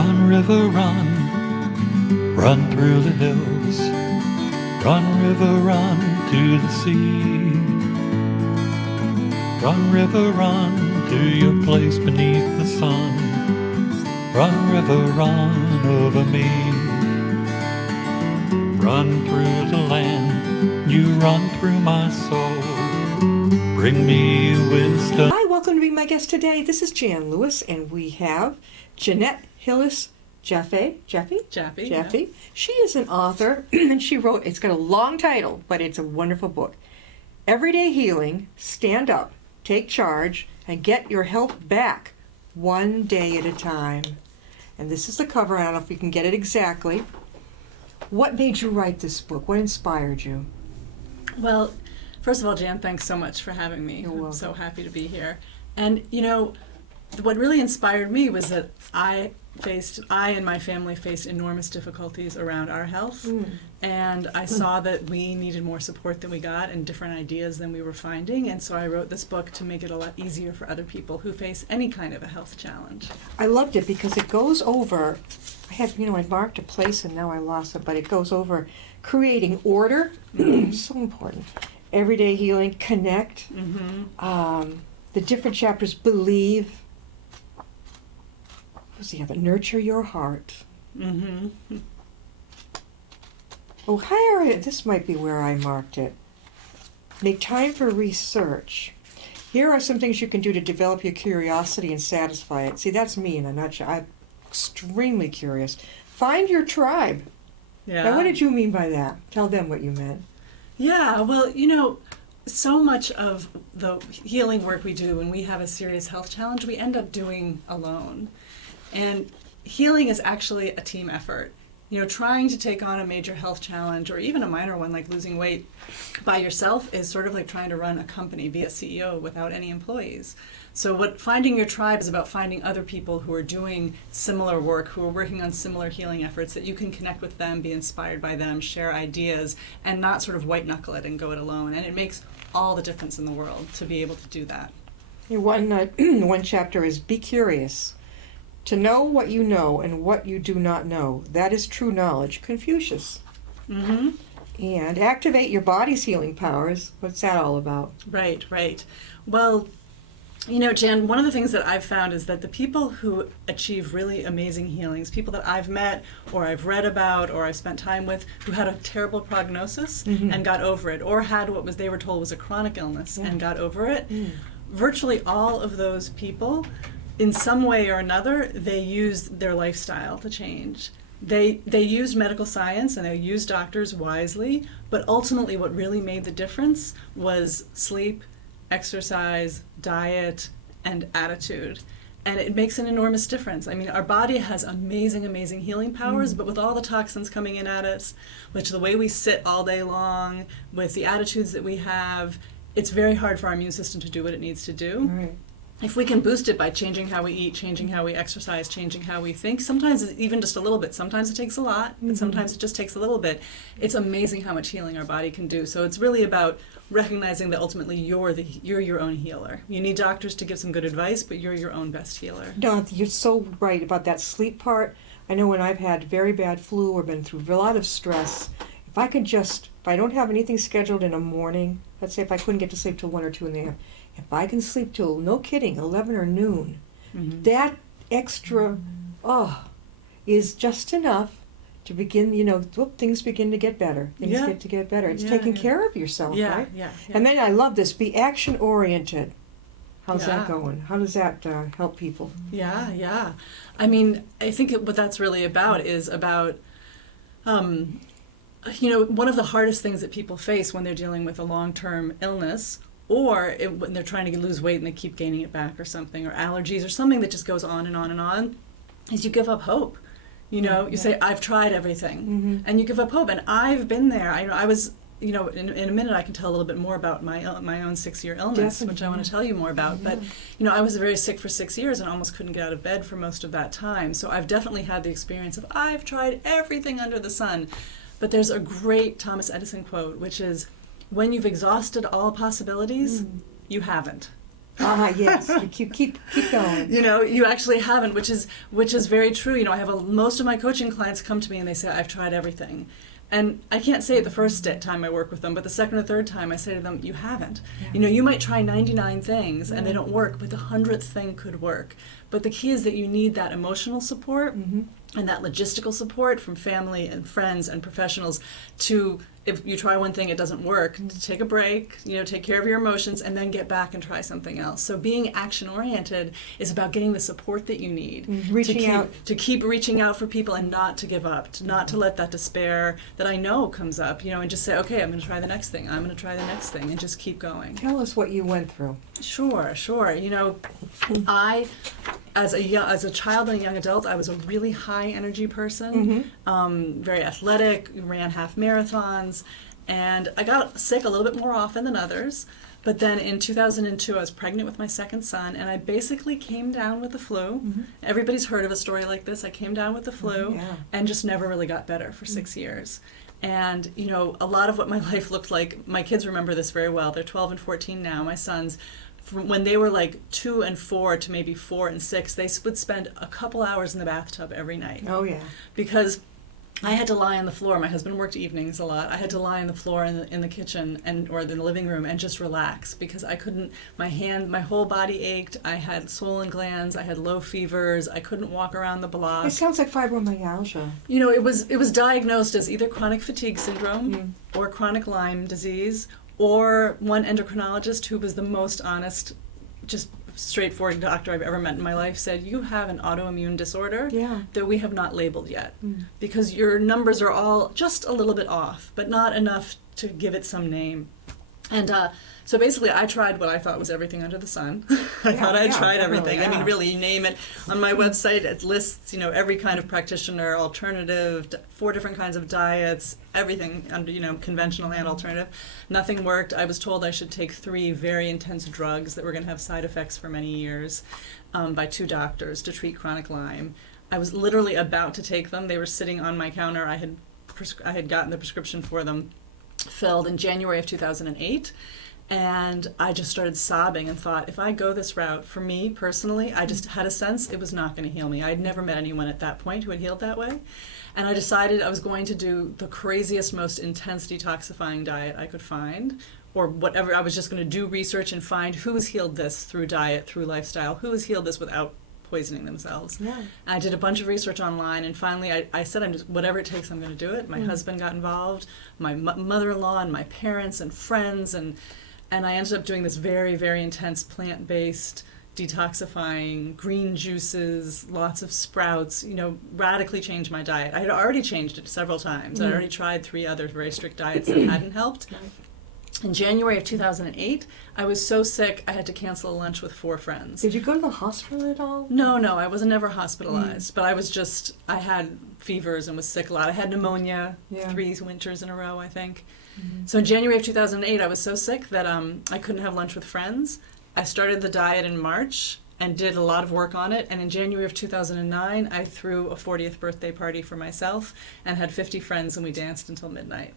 Run, river, run, run through the hills. Run, river, run to the sea. Run, river, run to your place beneath the sun. Run, river, run over me. Run through the land, you run through my soul. Bring me wisdom. Hi, welcome to be my guest today. This is Jan Lewis, and we have Jeanette Hillis Jaffe. Jaffe. Yeah. She is an author, and she wrote, it's got a long title, but it's a wonderful book. Everyday Healing, Stand Up, Take Charge, and Get Your Health Back, One Day at a Time. And this is the cover. I don't know if you can get it exactly. What made you write this book? What inspired you? Well, first of all, Jan, thanks so much for having me. You're welcome. I'm so happy to be here. And, you know, what really inspired me was that I and my family faced enormous difficulties around our health. And I saw that we needed more support than we got and different ideas than we were finding. And so I wrote this book to make it a lot easier for other people who face any kind of a health challenge. I loved it because it goes over, I marked a place and now I lost it, but it goes over creating order, so important. Everyday healing, connect, the different chapters, believe, what's the other, nurture your heart. This might be where I marked it. Make time for research. Here are some things you can do to develop your curiosity and satisfy it. See, that's me in a nutshell. I'm extremely curious. Find your tribe. Yeah. Now, what did you mean by that? Tell them what you meant. Yeah, well, you know, so much of the healing work we do when we have a serious health challenge, we end up doing alone. And healing is actually a team effort. You know, trying to take on a major health challenge or even a minor one like losing weight by yourself is sort of like trying to run a company, be a CEO without any employees. So finding your tribe is about finding other people who are doing similar work, who are working on similar healing efforts, that you can connect with them, be inspired by them, share ideas, and not sort of white knuckle it and go it alone. And it makes all the difference in the world to be able to do that. One chapter is be curious. To know what you know and what you do not know, that is true knowledge. Confucius. And activate your body's healing powers. What's that all about? Right. Well, you know, Jan, one of the things that I've found is that the people who achieve really amazing healings, people that I've met or I've read about or I've spent time with who had a terrible prognosis and got over it, or had what they were told was a chronic illness and got over it, virtually all of those people, in some way or another, they used their lifestyle to change. They used medical science and they used doctors wisely, but ultimately what really made the difference was sleep, exercise, diet, and attitude. And it makes an enormous difference. I mean, our body has amazing, amazing healing powers, but with all the toxins coming in at us, which the way we sit all day long, with the attitudes that we have, it's very hard for our immune system to do what it needs to do. Right. If we can boost it by changing how we eat, changing how we exercise, changing how we think, sometimes it's even just a little bit. Sometimes it takes a lot, but sometimes it just takes a little bit. It's amazing how much healing our body can do. So it's really about recognizing that ultimately you're your own healer. You need doctors to give some good advice, but you're your own best healer. No, you're so right about that sleep part. I know when I've had very bad flu or been through a lot of stress, if I don't have anything scheduled in a morning, let's say if I couldn't get to sleep till 1 or 2 in the afternoon, if I can sleep till, no kidding, 11 or noon, that extra, is just enough to begin, things begin to get better. Things get to get better. It's taking care of yourself, right? Yeah. And then I love this, be action-oriented. How's that going? How does that help people? Yeah. I mean, I think what that's really about is about, one of the hardest things that people face when they're dealing with a long-term illness, or when they're trying to lose weight and they keep gaining it back or something, or allergies or something that just goes on and on and on, is you give up hope. You say, I've tried everything, and you give up hope. And I've been there. I was, in a minute I can tell a little bit more about my own 6-year illness, Definitely. which I want to tell you more about. But, I was very sick for 6 years and almost couldn't get out of bed for most of that time. So I've definitely had the experience of, I've tried everything under the sun. But there's a great Thomas Edison quote, which is, when you've exhausted all possibilities, you haven't. Yes. You keep going. You know, you actually haven't, which is very true. You know, I have most of my coaching clients come to me and they say, I've tried everything. And I can't say it the first time I work with them, but the second or third time I say to them, you haven't. Yeah. You know, you might try 99 things and they don't work, but the 100th thing could work. But the key is that you need that emotional support and that logistical support from family and friends and professionals to, if you try one thing, it doesn't work, to take a break, you know, take care of your emotions and then get back and try something else. So being action oriented is about getting the support that you need. To keep reaching out for people and not to give up, not to let that despair that I know comes up, you know, and just say, okay, I'm going to try the next thing, I'm going to try the next thing, and just keep going. Tell us what you went through. Sure. You know, I, as a child and a young adult, I was a really high energy person, very athletic, ran half marathons, and I got sick a little bit more often than others. But then in 2002, I was pregnant with my second son, and I basically came down with the flu. Everybody's heard of a story like this. I came down with the flu and just never really got better for 6 years. And, you know, a lot of what my life looked like, my kids remember this very well. They're 12 and 14 now. My sons, from when they were like 2 and 4 to maybe 4 and 6, they would spend a couple hours in the bathtub every night. Oh, yeah. Because I had to lie on the floor. My husband worked evenings a lot. I had to lie on the floor in the kitchen or in the living room and just relax because I couldn't. My whole body ached. I had swollen glands. I had low fevers. I couldn't walk around the block. It sounds like fibromyalgia. You know, it was diagnosed as either chronic fatigue syndrome or chronic Lyme disease, or one endocrinologist who was the most honest, just straightforward doctor I've ever met in my life said, you have an autoimmune disorder that we have not labeled yet because your numbers are all just a little bit off, but not enough to give it some name. And so basically I tried what I thought was everything under the sun. I thought I had tried everything. I mean, really, you name it. On my website, it lists, you know, every kind of practitioner, alternative, 4 different kinds of diets, everything under, you know, conventional and alternative. Nothing worked. I was told I should take 3 very intense drugs that were going to have side effects for many years by 2 doctors to treat chronic Lyme. I was literally about to take them. They were sitting on my counter. I had gotten the prescription for them filled in January of 2008, and I just started sobbing and thought, if I go this route, for me personally, I just had a sense it was not going to heal me. I had never met anyone at that point who had healed that way, and I decided I was going to do the craziest, most intense detoxifying diet I could find, or whatever. I was just going to do research and find who has healed this through diet, through lifestyle, who has healed this without poisoning themselves. I did a bunch of research online, and finally I said, I'm just, whatever it takes, I'm going to do it. My husband got involved, my mother-in-law and my parents and friends, and I ended up doing this very, very intense plant-based detoxifying, green juices, lots of sprouts, you know, radically changed my diet. I had already changed it several times. I already tried 3 other very strict diets that hadn't helped. In January of 2008, I was so sick I had to cancel a lunch with 4 friends. Did you go to the hospital at all? No, I was never hospitalized, but I had fevers and was sick a lot. I had pneumonia 3 winters in a row, I think. So in January of 2008, I was so sick that I couldn't have lunch with friends. I started the diet in March and did a lot of work on it, and in January of 2009, I threw a 40th birthday party for myself and had 50 friends, and we danced until midnight.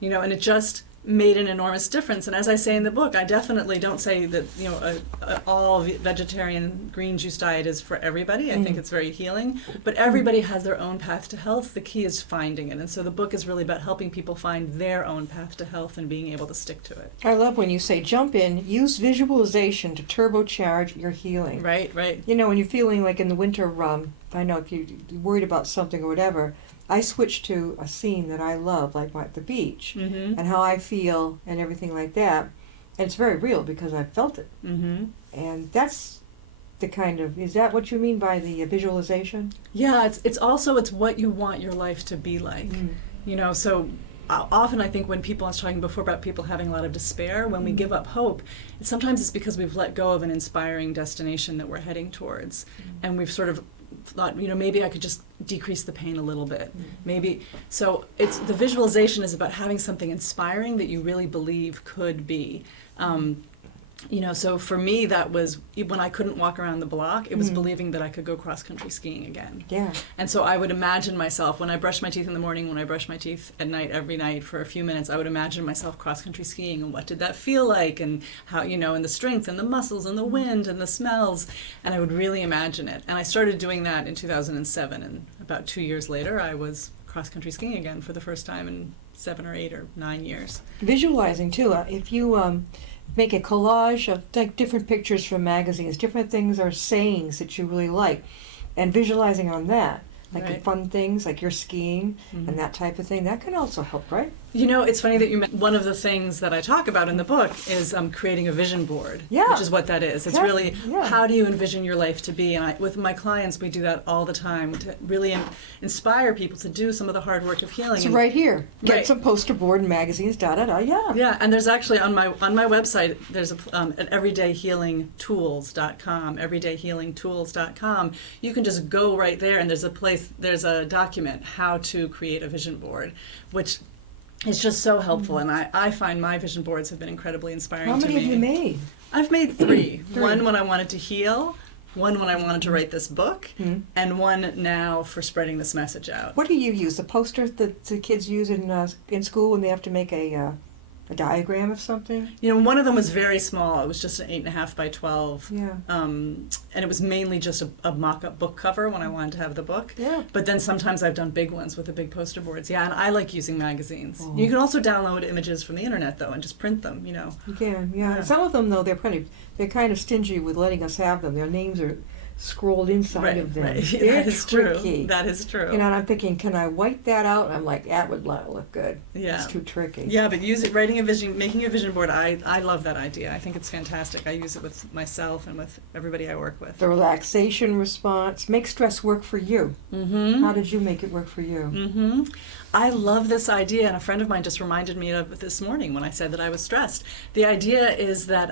You know, and it just made an enormous difference. And as I say in the book, I definitely don't say that, you know, all vegetarian green juice diet is for everybody. I think it's very healing, but everybody has their own path to health. The key is finding it. And so the book is really about helping people find their own path to health and being able to stick to it. I love when you say jump in, use visualization to turbocharge your healing. Right. You know, when you're feeling like in the winter, I know if you're worried about something or whatever, I switch to a scene that I love, like the beach, and how I feel and everything like that. And it's very real because I felt it. And that's the kind of, is that what you mean by the visualization? Yeah, it's also, it's what you want your life to be like. You know, so often I think when people, I was talking before about people having a lot of despair, when we give up hope, sometimes it's because we've let go of an inspiring destination that we're heading towards. And we've sort of thought, you know, maybe I could just decrease the pain a little bit. Maybe. So it's, the visualization is about having something inspiring that you really believe could be. So for me, that was when I couldn't walk around the block, it was believing that I could go cross-country skiing again. Yeah. And so I would imagine myself, when I brush my teeth in the morning, when I brush my teeth at night, every night for a few minutes, I would imagine myself cross-country skiing, and what did that feel like, and how, and the strength and the muscles and the wind and the smells, and I would really imagine it. And I started doing that in 2007, and about 2 years later, I was cross-country skiing again for the first time in 7 or 8 or 9 years. Visualizing too. If you make a collage of like different pictures from magazines, different things or sayings that you really like, and visualizing on that, like Right. fun things like you're skiing and that type of thing, that can also help, right? It's funny that you mentioned one of the things that I talk about in the book is creating a vision board, Yeah. which is what that is. It's Exactly, really yeah. how do you envision your life to be? And with my clients, we do that all the time to really inspire people to do some of the hard work of healing. So And- right here, get Right. some poster board and magazines, yeah. Yeah, and there's actually on my website there's at everydayhealingtools.com, everydayhealingtools.com. You can just go right there, and there's a document how to create a vision board, which is just so helpful. And I find my vision boards have been incredibly inspiring How to many me. have you made? I've made three. Three. One when I wanted to heal, one when I wanted to write this book, and one now for spreading this message out. What do you use? The posters that the kids use in school when they have to make a diagram of something? One of them was very small. It was just an 8.5 by 12. Yeah. And it was mainly just a mock-up book cover when I wanted to have the book. Yeah. But then sometimes I've done big ones with the big poster boards. Yeah, and I like using magazines. Oh. You can also download images from the internet, though, and just print them, You can, yeah. Yeah. Some of them, though, they're kind of stingy with letting us have them. Their names are scrolled inside of them. Right. They're That is tricky. true. That is true. And I'm thinking, can I white that out? And I'm like, that would not look good. Yeah. It's too tricky. Yeah, but making a vision board, I love that idea. I think it's fantastic. I use it with myself and with everybody I work with. The relaxation response. Make stress work for you. Mm-hmm. How did you make it work for you? Mm-hmm. I love this idea, and a friend of mine just reminded me of it this morning when I said that I was stressed. The idea is that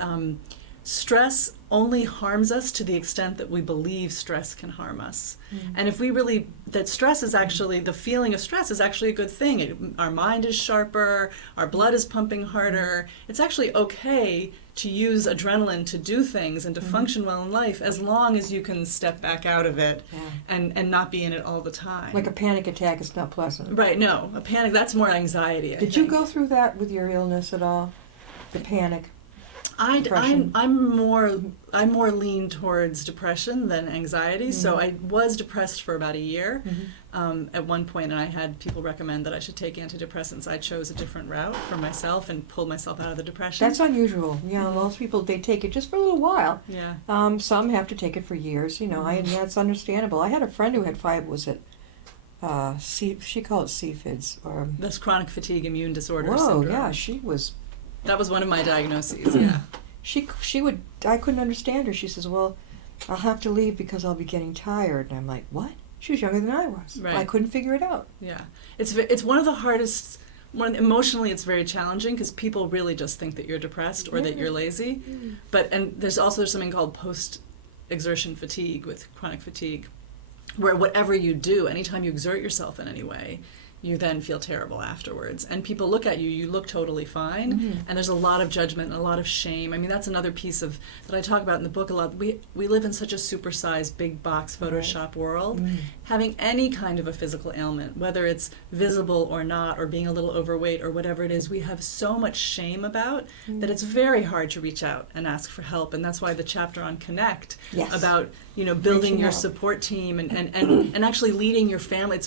stress only harms us to the extent that we believe stress can harm us. And if we really, that stress is actually, the feeling of stress is actually a good thing. Our mind is sharper, our blood is pumping harder. It's actually okay to use adrenaline to do things and to function well in life as long as you can step back out of it Yeah. and not be in it all the time. Like a panic attack is not pleasant. Right, no, a panic, that's more anxiety. I Did you think. go through that with your illness at all? The panic? I'm more lean towards depression than anxiety. So I was depressed for about a year at one point, and I had people recommend that I should take antidepressants. I chose a different route for myself and pulled myself out of the depression. That's unusual. Yeah, most people, they take it just for a little while. Yeah. Some have to take it for years, and that's understandable. I had a friend who had she called it CFIDs. Or, That's chronic fatigue immune disorder whoa, syndrome. yeah, That was one of my diagnoses, yeah. I couldn't understand her. She says, well, I'll have to leave because I'll be getting tired. And I'm like, what? She was younger than I was. Right. I couldn't figure it out. Yeah. It's one of the hardest, emotionally it's very challenging because people really just think that you're depressed or that you're lazy. And there's something called post-exertion fatigue with chronic fatigue, where whatever you do, anytime you exert yourself in any way, you then feel terrible afterwards. And people look at you, you look totally fine, and there's a lot of judgment and a lot of shame. I mean, that's another piece that I talk about in the book a lot. We live in such a supersized, big box Photoshop world. Having any kind of a physical ailment, whether it's visible or not, or being a little overweight or whatever it is, we have so much shame about that it's very hard to reach out and ask for help. And that's why the chapter on Connect, Yes. about building Reaching your out. support team and actually leading your family.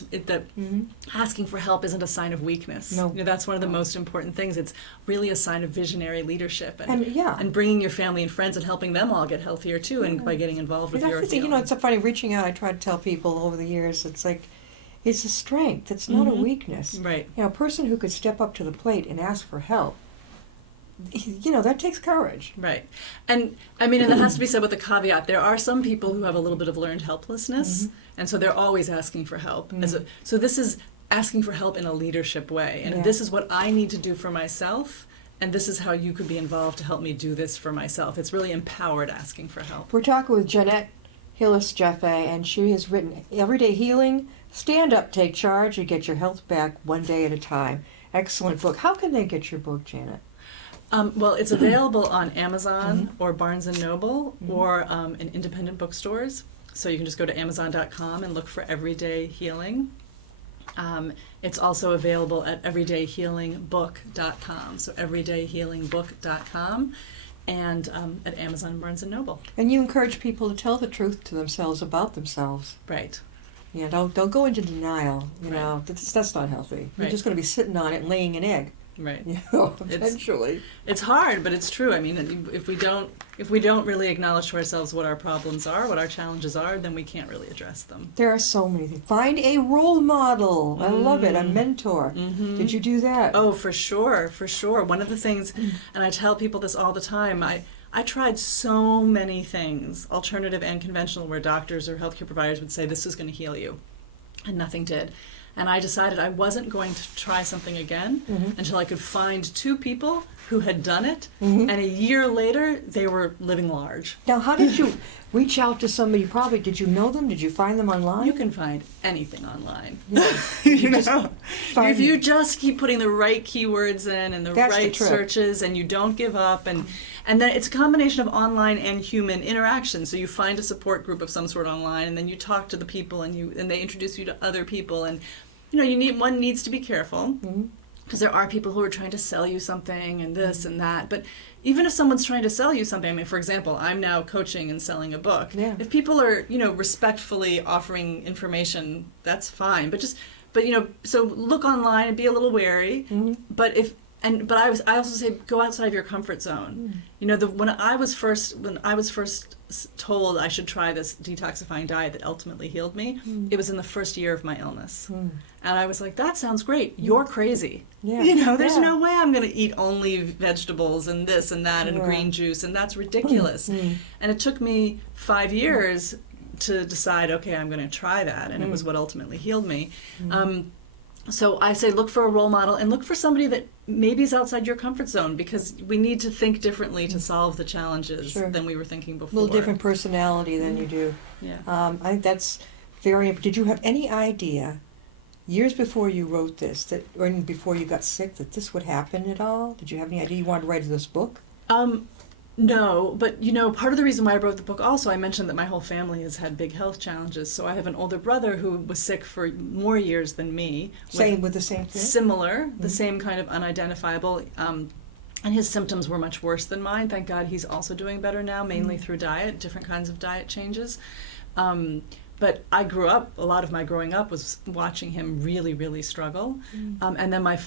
Asking for help isn't a sign of weakness. No. That's one of the most important things. It's really a sign of visionary leadership And bringing your family and friends and helping them all get healthier too, and by getting involved with your healing. It's so funny reaching out. I try to tell people over the years, it's like, it's a strength. It's not a weakness. Right. A person who could step up to the plate and ask for help, that takes courage. Right. And I mean, and that has to be said with a caveat. There are some people who have a little bit of learned helplessness, and so they're always asking for help. So this is asking for help in a leadership way. And Yeah. this is what I need to do for myself, and this is how you could be involved to help me do this for myself. It's really empowered asking for help. We're talking with Jeanette Hillis Jaffe, and she has written Everyday Healing, Stand Up, Take Charge, and Get Your Health Back One Day at a Time. Excellent book. How can they get your book, Janet? Well, it's available on Amazon or Barnes & Noble or in independent bookstores. So you can just go to Amazon.com and look for Everyday Healing. It's also available at everydayhealingbook.com. So everydayhealingbook.com and at Amazon and Barnes & Noble. And you encourage people to tell the truth to themselves about themselves. Right. Yeah, don't go into denial. You Right. know, that's not healthy. You're Right. just going to be sitting on it and laying an egg. Right. You know, It's- eventually. It's hard, but it's true. I mean, if we don't really acknowledge to ourselves what our problems are, what our challenges are, then we can't really address them. There are so many things. Find a role model. I love it. A mentor. Mm-hmm. Did you do that? Oh, for sure, for sure. One of the things, and I tell people this all the time, I tried so many things, alternative and conventional, where doctors or healthcare providers would say, this is going to heal you, and nothing did. And I decided I wasn't going to try something again until I could find 2 people who had done it, and a year later, they were living large. Now, how did you reach out to somebody? Probably, did you know them? Did you find them online? You can find anything online. Yeah. You know, find- if you just keep putting the right keywords in and the That's the right trick. searches, and you don't give up, and then it's a combination of online and human interaction. So you find a support group of some sort online, and then you talk to the people, and they introduce you to other people, and you know, one needs to be careful. Because there are people who are trying to sell you something and this and that. But even if someone's trying to sell you something, I mean, for example, I'm now coaching and selling a book. Yeah. If people are, you know, respectfully offering information, that's fine. But you know, so look online and be a little wary. But I also say go outside of your comfort zone. You know, when I was first told I should try this detoxifying diet that ultimately healed me, it was in the first year of my illness. And I was like, that sounds great. You're crazy. Yeah. You know, there's Yeah. no way I'm going to eat only vegetables and this and that and Yeah. green juice, and that's ridiculous. And it took me 5 years to decide, okay, I'm going to try that, and it was what ultimately healed me. So I say look for a role model and look for somebody that maybe is outside your comfort zone, because we need to think differently to solve the challenges Sure. than we were thinking A before. little different personality than you do. Yeah. I think that's very. Did you have any idea, years before you wrote this, or even before you got sick, that this would happen at all? Did you have any idea you wanted to write this book? No, but you know, part of the reason why I wrote the book also, I mentioned that my whole family has had big health challenges. So I have an older brother who was sick for more years than me. With the same thing. Similar, the same kind of unidentifiable, and his symptoms were much worse than mine. Thank God he's also doing better now, mainly through diet, different kinds of diet changes. But I grew up, a lot of my growing up was watching him really, really struggle. And then my